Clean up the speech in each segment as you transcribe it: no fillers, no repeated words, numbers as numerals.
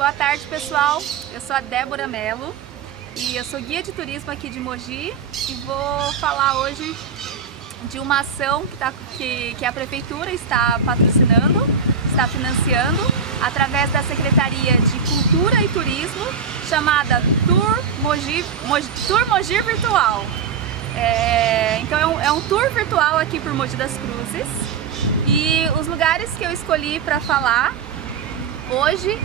Boa tarde, pessoal. Eu sou a Débora Mello e eu sou guia de turismo aqui de Mogi e vou falar hoje de uma ação que a Prefeitura está patrocinando, está financiando através da Secretaria de Cultura e Turismo, chamada Tour Mogi Virtual. Então é um tour virtual aqui por Mogi das Cruzes e os lugares que eu escolhi para falar hoje,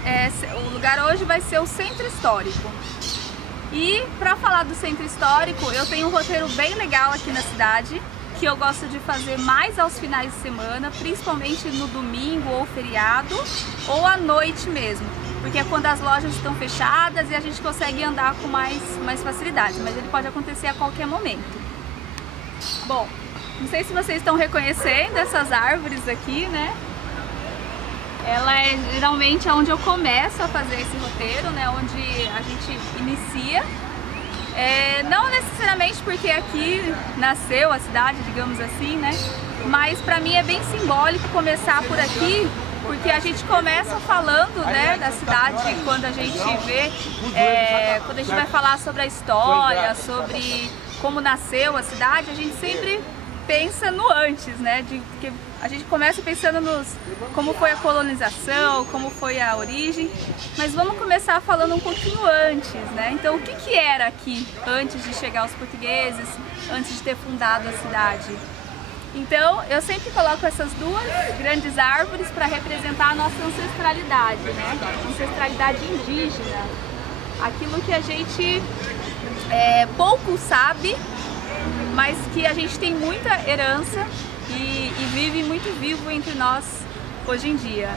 o lugar hoje vai ser o Centro Histórico. E para falar do Centro Histórico, eu tenho um roteiro bem legal aqui na cidade, que eu gosto de fazer mais aos finais de semana, principalmente no domingo ou feriado, ou à noite mesmo, porque é quando as lojas estão fechadas e a gente consegue andar com mais facilidade, mas ele pode acontecer a qualquer momento. Bom, não sei se vocês estão reconhecendo essas árvores aqui, né? Ela é geralmente onde eu começo a fazer esse roteiro, né? Onde a gente inicia. Não necessariamente porque aqui nasceu a cidade, digamos assim, né? Mas para mim é bem simbólico começar por aqui, porque a gente começa falando, né, da cidade quando a gente vê, quando a gente vai falar sobre a história, sobre como nasceu a cidade, a gente sempre pensa no antes, né? Que a gente começa pensando como foi a colonização, como foi a origem, mas vamos começar falando um pouquinho antes, né? Então, o que era aqui antes de chegar os portugueses, antes de ter fundado a cidade? Então, eu sempre coloco essas duas grandes árvores para representar a nossa ancestralidade, né? Ancestralidade indígena, aquilo que a gente pouco sabe, mas que a gente tem muita herança e vive muito vivo entre nós hoje em dia.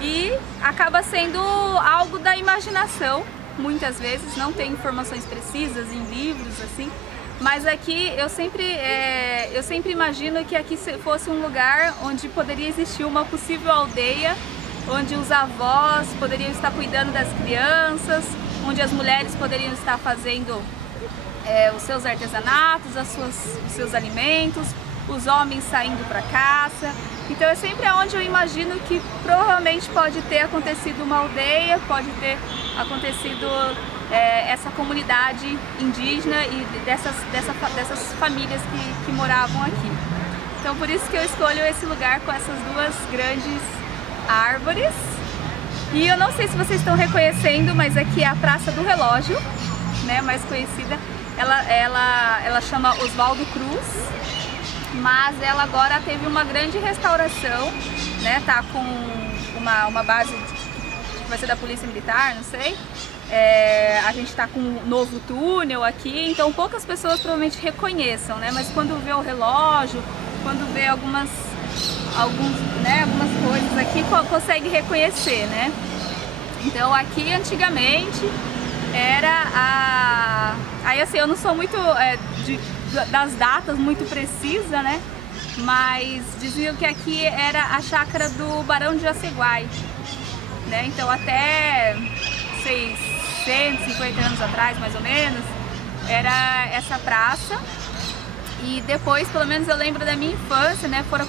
E acaba sendo algo da imaginação, muitas vezes, não tem informações precisas em livros, assim, mas aqui eu sempre imagino que aqui fosse um lugar onde poderia existir uma possível aldeia, onde os avós poderiam estar cuidando das crianças, onde as mulheres poderiam estar fazendo os seus artesanatos, os seus alimentos, os homens saindo para caça. Então é sempre onde eu imagino que provavelmente pode ter acontecido uma aldeia, pode ter acontecido essa comunidade indígena e dessas famílias que moravam aqui. Então por isso que eu escolho esse lugar com essas duas grandes árvores. E eu não sei se vocês estão reconhecendo, mas aqui é a Praça do Relógio, né, mais conhecida. Ela chama Oswaldo Cruz, mas ela agora teve uma grande restauração, né? Tá com uma base que vai ser da Polícia Militar, não sei. A gente tá com um novo túnel aqui, então poucas pessoas provavelmente reconheçam, né? Mas quando vê o relógio, quando vê algumas coisas aqui, consegue reconhecer, né? Então aqui antigamente era aí assim, eu não sou muito das datas muito precisa, né? Mas diziam que aqui era a chácara do Barão de Jaceguai, né? Então até 650 anos atrás, mais ou menos, era essa praça. E depois, pelo menos eu lembro da minha infância, né? Foram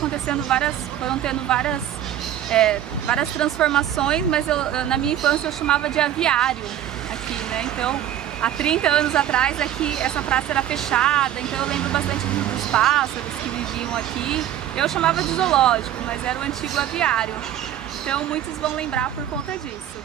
tendo várias transformações, mas na minha infância eu chamava de aviário aqui, né? Então, há 30 anos atrás aqui essa praça era fechada, então eu lembro bastante dos pássaros que viviam aqui. Eu chamava de zoológico, mas era o antigo aviário. Então muitos vão lembrar por conta disso.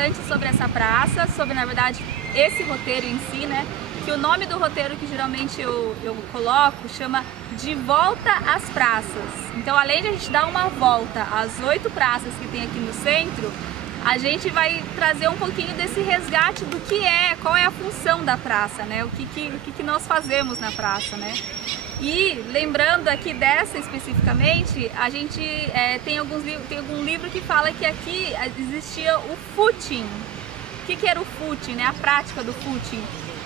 interessante sobre essa praça, sobre, na verdade, esse roteiro em si, né? Que o nome do roteiro que geralmente eu coloco chama De Volta às Praças. Então, além de a gente dar uma volta às 8 praças que tem aqui no centro, a gente vai trazer um pouquinho desse resgate do que qual é a função da praça, né? O que nós fazemos na praça, né? E lembrando aqui dessa especificamente, a gente tem algum livro que fala que aqui existia o footing. O que era o footing, né? A prática do footing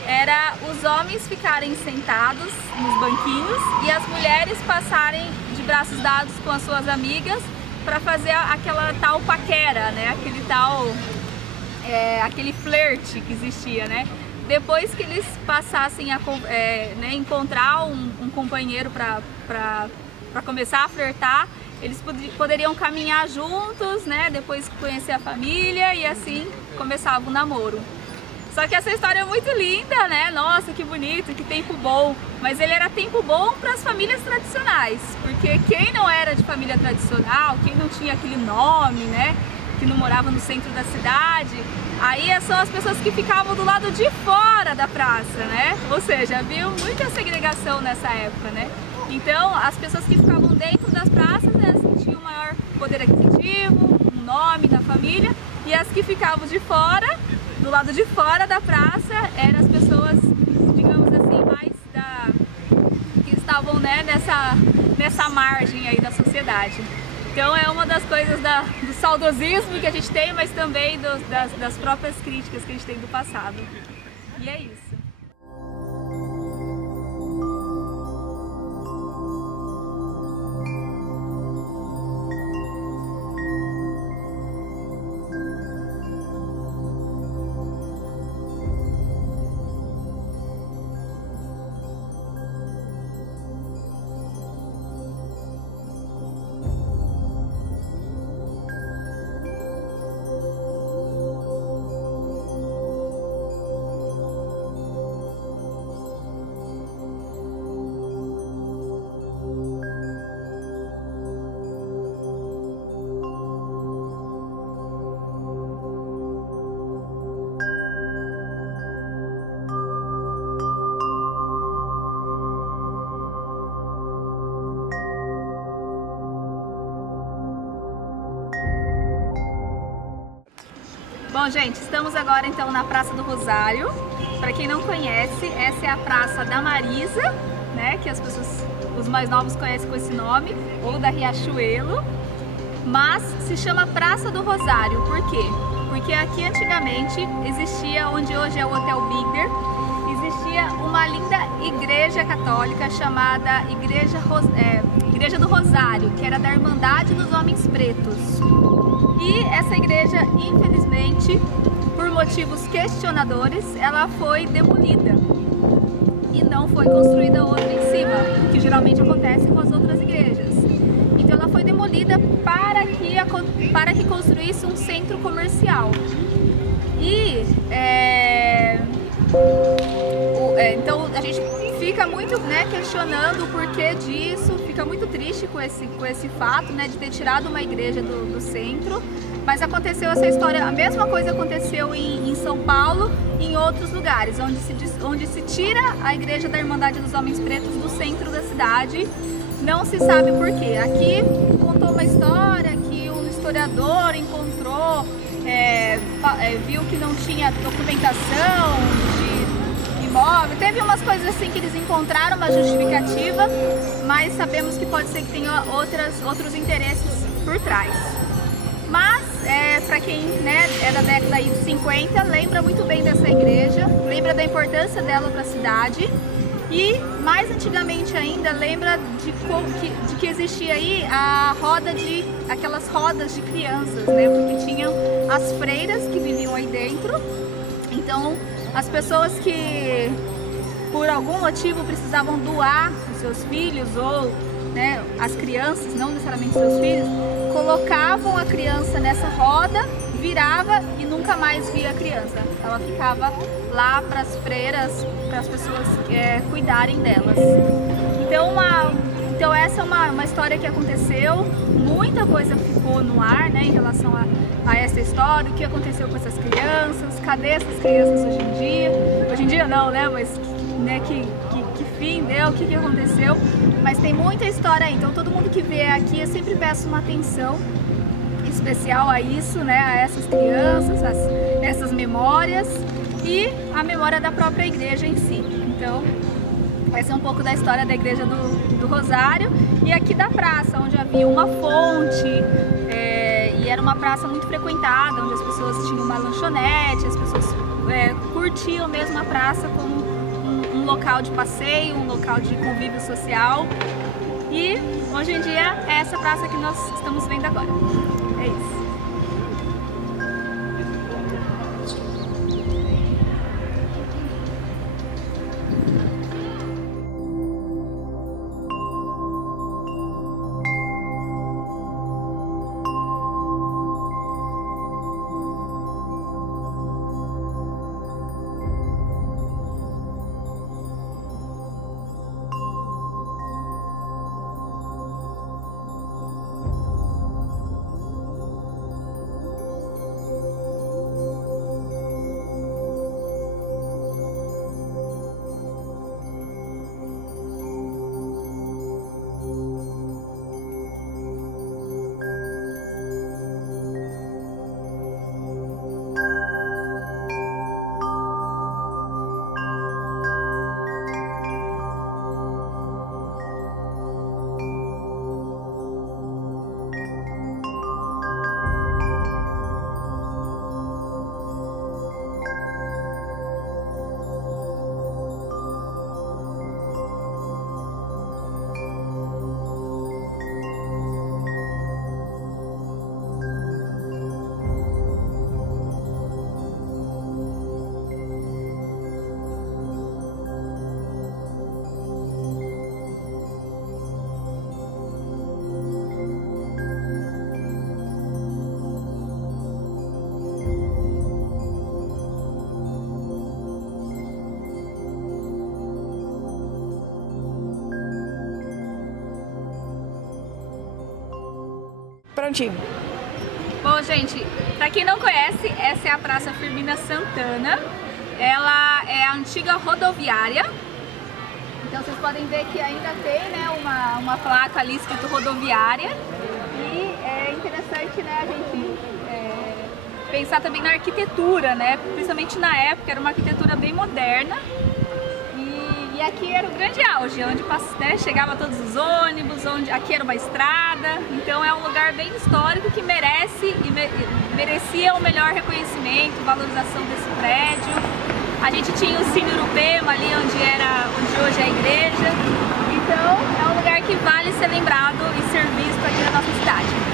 era os homens ficarem sentados nos banquinhos e as mulheres passarem de braços dados com as suas amigas para fazer aquela tal paquera, né? Aquele flerte que existia, né? Depois que eles passassem a encontrar um companheiro para começar a flertar, eles poderiam caminhar juntos, né? Depois conhecer a família e assim começava o namoro. Só que essa história é muito linda, né? Nossa, que bonito, que tempo bom. Mas ele era tempo bom para as famílias tradicionais, porque quem não era de família tradicional, quem não tinha aquele nome, né? Que não morava no centro da cidade, aí são as pessoas que ficavam do lado de fora da praça, né? Ou seja, havia muita segregação nessa época, né? Então, as pessoas que ficavam dentro das praças, elas tinham maior poder aquisitivo, um nome na família, e as que ficavam de fora, do lado de fora da praça, eram as pessoas, digamos assim, que estavam, né, nessa margem aí da sociedade. Então é uma das coisas do saudosismo que a gente tem, mas também das próprias críticas que a gente tem do passado. E é isso. Bom, gente, estamos agora então na Praça do Rosário. Para quem não conhece, essa é a Praça da Marisa, né, que os mais novos conhecem com esse nome, ou da Riachuelo, mas se chama Praça do Rosário. Por quê? Porque aqui antigamente existia, onde hoje é o Hotel Bigger, existia uma linda igreja católica chamada Igreja do Rosário, que era da Irmandade dos Homens Pretos. E essa igreja, infelizmente, por motivos questionadores, ela foi demolida e não foi construída outra em cima, o que geralmente acontece com as outras igrejas. Então ela foi demolida para que construísse um centro comercial. E então a gente fica muito, né, questionando o porquê disso, fica muito triste com esse fato, né, de ter tirado uma igreja do centro, mas aconteceu essa história, a mesma coisa aconteceu em São Paulo e em outros lugares, onde se tira a igreja da Irmandade dos Homens Pretos do centro da cidade, não se sabe por quê. Aqui contou uma história que um historiador encontrou, viu que não tinha documentação de imóvel, teve umas coisas assim que eles encontraram uma justificativa, mas sabemos que pode ser que tenha outros interesses por trás. Mas, para quem, né, é da década de 50, lembra muito bem dessa igreja, lembra da importância dela para a cidade e, mais antigamente ainda, lembra de que existia aí aquelas rodas de crianças, né, porque tinham as freiras que viviam aí dentro. Então, as pessoas que, por algum motivo, precisavam doar os seus filhos ou, né, as crianças, não necessariamente seus filhos, colocavam a criança nessa roda, virava e nunca mais via a criança. Ela ficava lá para as freiras, para as pessoas cuidarem delas. Então essa é uma história que aconteceu, muita coisa ficou no ar, né, em relação a essa história, o que aconteceu com essas crianças, cadê essas crianças hoje em dia? Hoje em dia não, né, mas né, que fim deu, o que aconteceu? Mas tem muita história aí, então todo mundo que vê aqui, eu sempre peço uma atenção especial a isso, né, a essas crianças, essas memórias e a memória da própria igreja em si. Então, essa é um pouco da história da igreja do Rosário e aqui da praça, onde havia uma fonte e era uma praça muito frequentada, onde as pessoas tinham uma lanchonete, as pessoas curtiam mesmo a praça como um local de passeio, um local de convívio social. E hoje em dia é essa praça que nós estamos vendo agora. É isso. Prontinho. Bom, gente, pra quem não conhece, essa é a Praça Firmina Santana. Ela é a antiga rodoviária. Então vocês podem ver que ainda tem, né, uma placa ali escrito rodoviária. E é interessante, né, a gente pensar também na arquitetura, né? Principalmente na época, era uma arquitetura bem moderna. E aqui era o grande auge, onde chegava todos os ônibus, onde aqui era uma estrada. Então é um lugar bem histórico que merece e merecia o melhor reconhecimento, valorização desse prédio. A gente tinha o Cine Urupema ali, onde hoje é a igreja. Então é um lugar que vale ser lembrado e ser visto aqui na nossa cidade.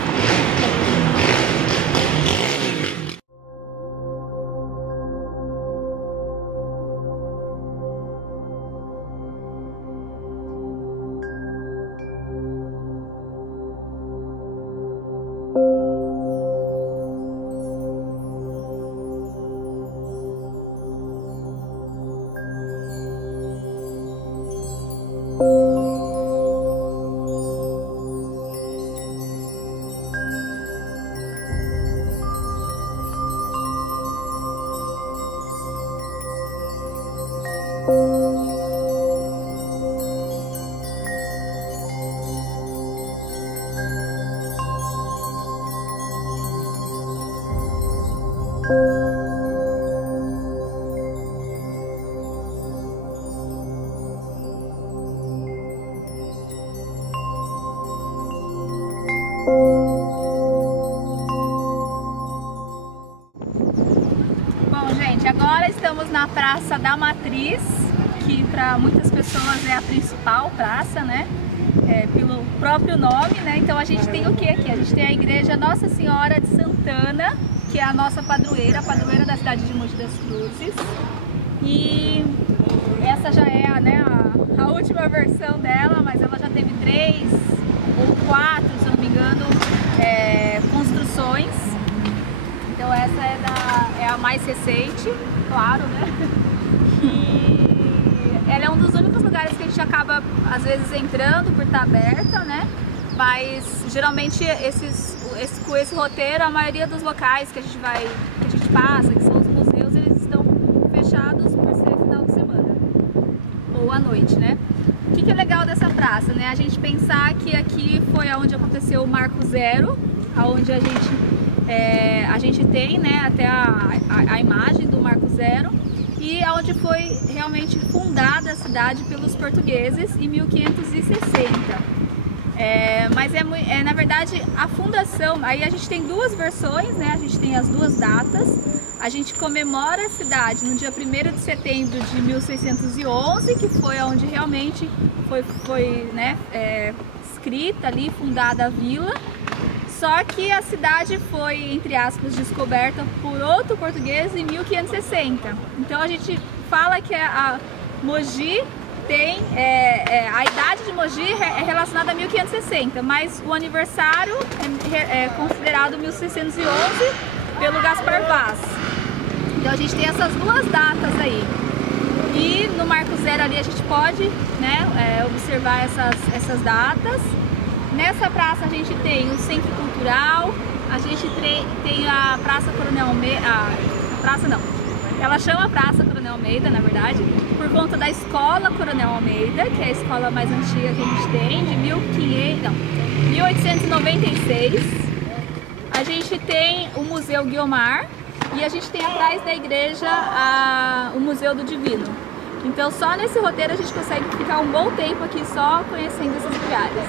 Bom, gente, agora estamos na Praça da Matriz, que para muitas pessoas é a principal praça, né? Pelo próprio nome, né? Então a gente tem o que aqui? A gente tem a Igreja Nossa Senhora de Santana, que é a nossa padroeira, a padroeira da cidade de Mogi das Cruzes. E essa já é a última versão dela, mas ela já teve 3 ou 4, se eu não me engano, construções. Então essa é a mais recente, claro, né? E ela é um dos únicos lugares lugares que a gente acaba às vezes entrando por estar aberta, né? Mas geralmente com esse roteiro, a maioria dos locais que a gente passa, que são os museus, eles estão fechados por ser final de semana ou à noite, né? O que é legal dessa praça, né? A gente pensar que aqui foi onde aconteceu o Marco Zero, onde a gente tem, né, até a imagem do Marco Zero, e onde foi realmente fundada a cidade pelos portugueses em 1560. Mas na verdade a fundação, aí a gente tem duas versões, né? A gente tem as duas datas. A gente comemora a cidade no dia 1º de setembro de 1611, que foi onde realmente foi né, escrita ali, fundada a vila. Só que a cidade foi, entre aspas, descoberta por outro português em 1560. Então a gente fala que a Mogi tem, a idade de Mogi é relacionada a 1560, mas o aniversário é considerado 1611 pelo Gaspar Vaz. Então a gente tem essas duas datas aí. E no Marco Zero ali a gente pode, né, observar essas datas. Nessa praça a gente tem o Centro Cultural, a gente tem a Praça Coronel Almeida, ela chama Praça Coronel Almeida, na verdade, por conta da Escola Coronel Almeida, que é a escola mais antiga que a gente tem, de 1896. A gente tem o Museu Guiomar e a gente tem atrás da igreja o Museu do Divino. Então só nesse roteiro a gente consegue ficar um bom tempo aqui só conhecendo esses lugares.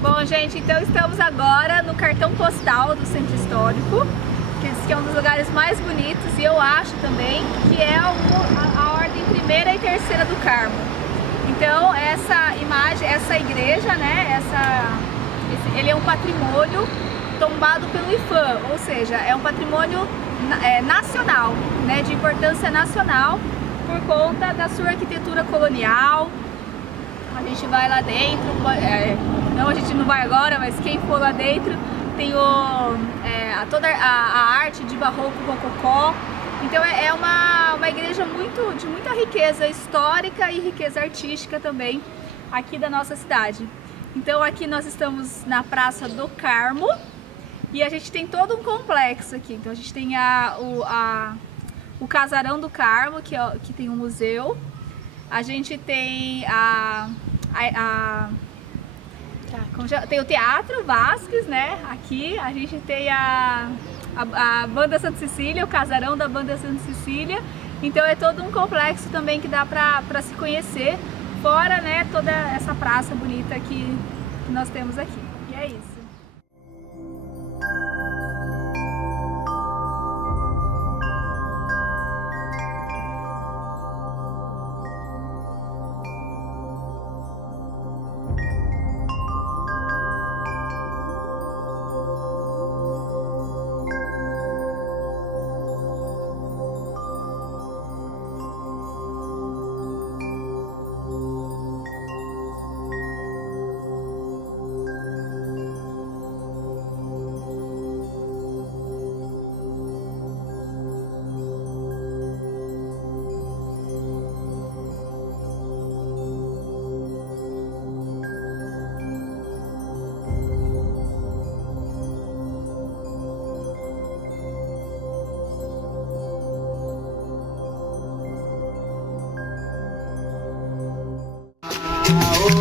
Bom, gente, então estamos agora no cartão postal do Centro Histórico que diz que é um dos lugares mais bonitos, e eu acho também que é a ordem primeira e terceira do Carmo. Então essa imagem, essa igreja, né, ele é um patrimônio tombado pelo IPHAN, ou seja, é um patrimônio nacional, né, de importância nacional por conta da sua arquitetura colonial. A gente vai lá dentro, não, a gente não vai agora, mas quem for lá dentro tem toda a arte de barroco rococó. Então é uma igreja de muita riqueza histórica e riqueza artística também aqui da nossa cidade. Então aqui nós estamos na Praça do Carmo e a gente tem todo um complexo aqui. Então a gente tem o Casarão do Carmo, que tem um museu. A gente tem tem o Teatro Vasques, né? Aqui a gente tem a Banda Santa Cecília, o Casarão da Banda Santa Cecília. Então é todo um complexo também que dá para se conhecer, fora, né, toda essa praça bonita que nós temos aqui. E é isso.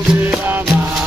Beira-mar,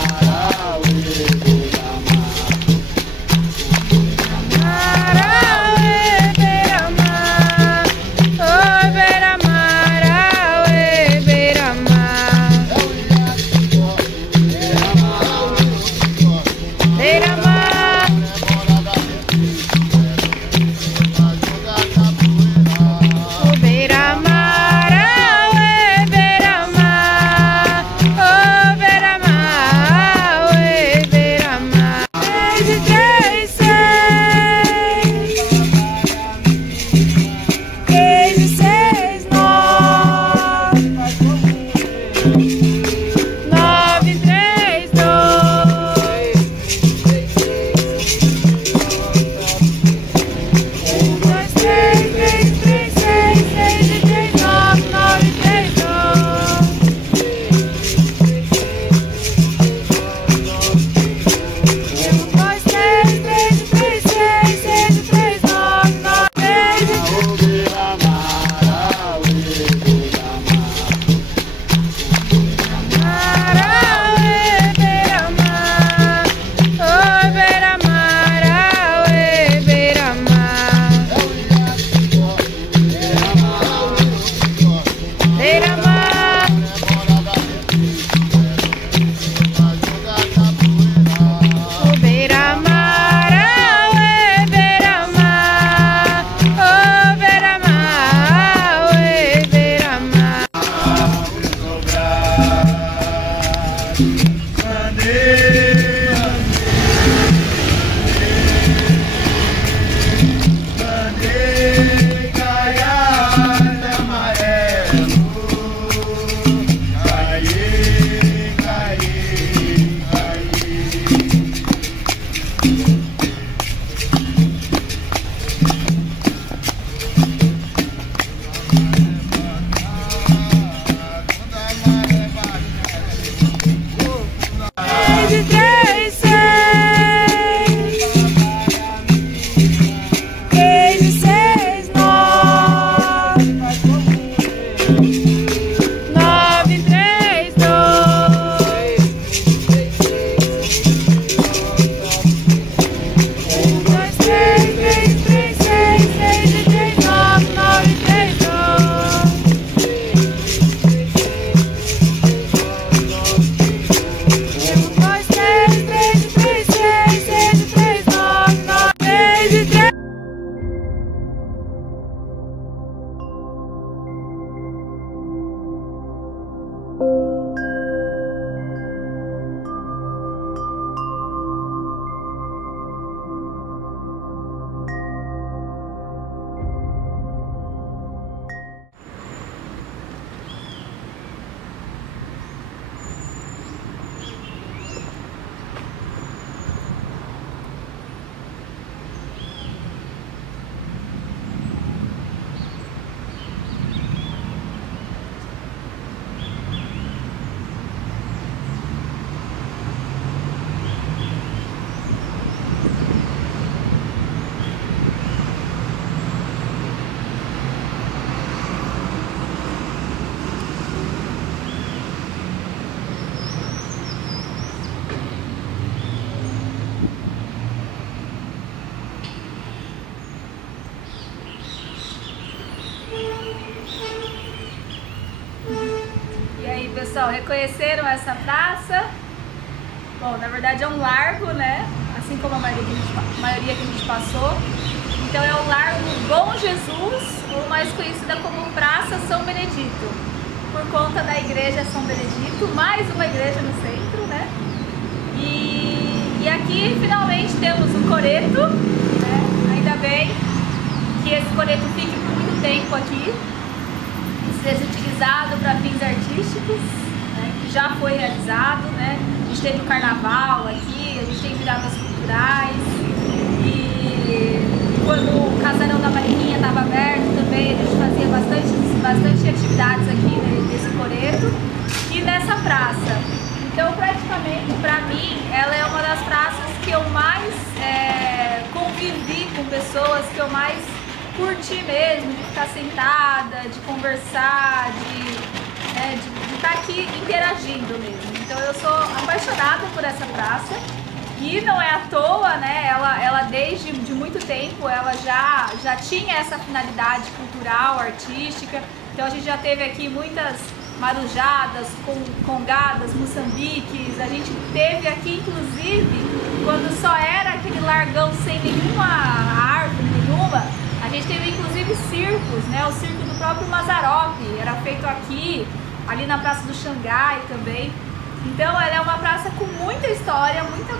pessoal, reconheceram essa praça? Bom, na verdade é um largo, né? Assim como a maioria que a gente passou. Então é o Largo Bom Jesus, ou mais conhecida como Praça São Benedito, por conta da igreja São Benedito, mais uma igreja no centro, né? E aqui finalmente temos um coreto, né? Ainda bem que esse coreto fique por muito tempo aqui e seja utilizado para fins artísticos, né? Que já foi realizado, né? A gente teve o carnaval aqui, a gente tem viradas culturais e quando o Casarão da Mariquinha estava aberto também, a gente fazia bastante atividades aqui nesse coreto e nessa praça. Então, praticamente, para mim, ela é uma das praças que eu mais convivi com pessoas, que eu mais curti mesmo, de ficar sentada, de conversar, de estar aqui interagindo mesmo. Então, eu sou apaixonada por essa praça. E não é à toa, né? Ela desde de muito tempo ela já tinha essa finalidade cultural, artística. Então a gente já teve aqui muitas marujadas, congadas, moçambiques. A gente teve aqui, inclusive, quando só era aquele largão sem nenhuma árvore nenhuma, a gente teve inclusive circos, né? O circo do próprio Mazzaropi era feito aqui, ali na Praça do Xangai também. Então ela é uma praça com muita história, muitas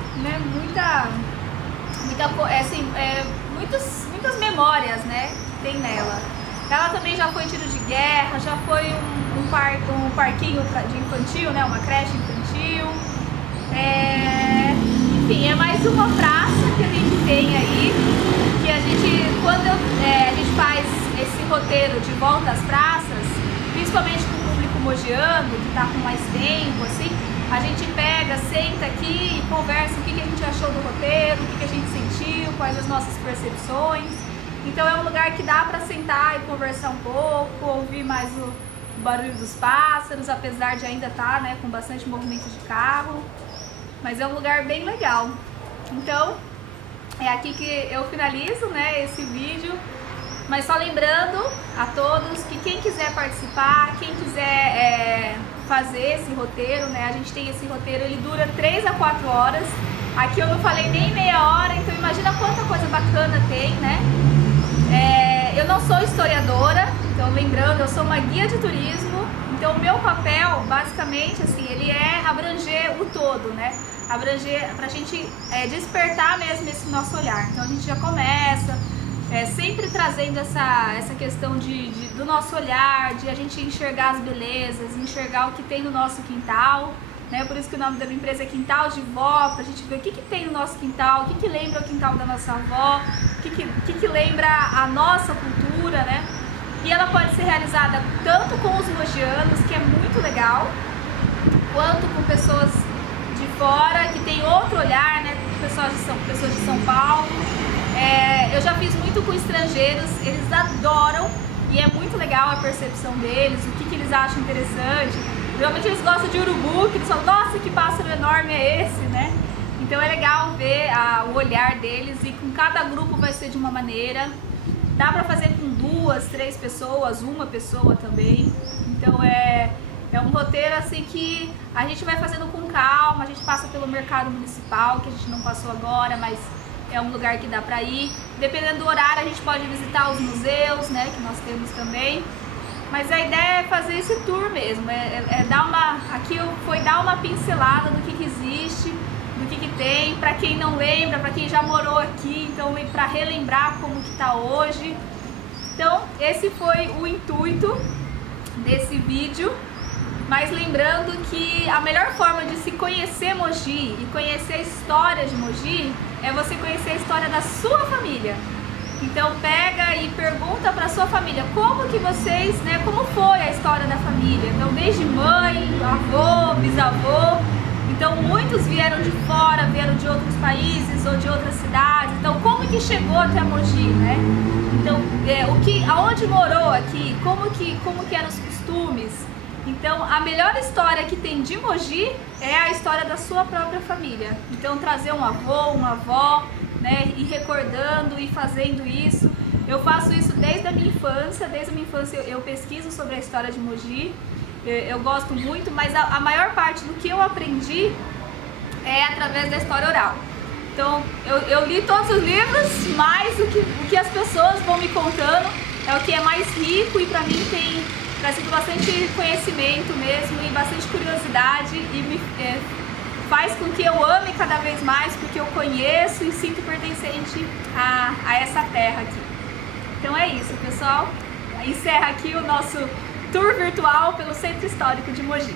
memórias, né, que tem nela. Ela também já foi tiro de guerra, já foi um parquinho de infantil, né, uma creche infantil. Enfim, é mais uma praça que a gente tem aí, que quando a gente faz esse roteiro de volta às praças, principalmente com o público mogiano, que está com mais tempo, assim, a gente pega, senta aqui e conversa o que a gente achou do roteiro, o que a gente sentiu, quais as nossas percepções. Então é um lugar que dá para sentar e conversar um pouco, ouvir mais o barulho dos pássaros, apesar de ainda estar, né, com bastante movimento de carro. Mas é um lugar bem legal. Então é aqui que eu finalizo, né, esse vídeo. Mas só lembrando a todos que quem quiser participar, quem quiser fazer esse roteiro, né? A gente tem esse roteiro, ele dura 3 a 4 horas. Aqui eu não falei nem meia hora, então imagina quanta coisa bacana tem, né? Eu não sou historiadora, então lembrando, eu sou uma guia de turismo. Então o meu papel, basicamente, assim, ele é abranger o todo, né? Abranger pra gente despertar mesmo esse nosso olhar. Então a gente já começa sempre trazendo essa questão do nosso olhar, de a gente enxergar as belezas, enxergar o que tem no nosso quintal, né? Por isso que o nome da minha empresa é Quintal de Vó, pra gente ver o que tem no nosso quintal, o que lembra o quintal da nossa avó, o que lembra a nossa cultura, né? E ela pode ser realizada tanto com os mogianos, que é muito legal, quanto com pessoas de fora, que tem outro olhar, né? Pessoas de São Paulo. Eu já fiz muito com estrangeiros, eles adoram e é muito legal a percepção deles, o que eles acham interessante. Geralmente eles gostam de urubu, que eles falam, nossa, que pássaro enorme é esse, né? Então é legal ver o olhar deles e com cada grupo vai ser de uma maneira. Dá pra fazer com 2, 3 pessoas, uma pessoa também. Então é um roteiro assim que a gente vai fazendo com calma, a gente passa pelo mercado municipal, que a gente não passou agora, mas é um lugar que dá pra ir. Dependendo do horário, a gente pode visitar os museus, né, que nós temos também. Mas a ideia é fazer esse tour mesmo, aqui foi dar uma pincelada do que existe, do que tem, pra quem não lembra, pra quem já morou aqui, então pra relembrar como que tá hoje. Então, esse foi o intuito desse vídeo. Mas lembrando que a melhor forma de se conhecer Mogi e conhecer a história de Mogi é você conhecer a história da sua família. Então pega e pergunta para sua família como que vocês, né, como foi a história da família. Então desde mãe, avô, bisavô. Então muitos vieram de fora, vieram de outros países ou de outras cidades. Então como que chegou até Mogi, né? Então aonde morou aqui, como que eram os costumes. Então, a melhor história que tem de Mogi é a história da sua própria família. Então, trazer um avô, uma avó, né, e recordando e fazendo isso. Eu faço isso desde a minha infância eu pesquiso sobre a história de Mogi. eu gosto muito, mas a maior parte do que eu aprendi é através da história oral. Então, eu li todos os livros, mas o que as pessoas vão me contando é o que é mais rico e para mim tem trazido bastante conhecimento mesmo e bastante curiosidade e faz com que eu ame cada vez mais, porque eu conheço e sinto pertencente a essa terra aqui. Então é isso, pessoal. Encerra aqui o nosso tour virtual pelo Centro Histórico de Mogi.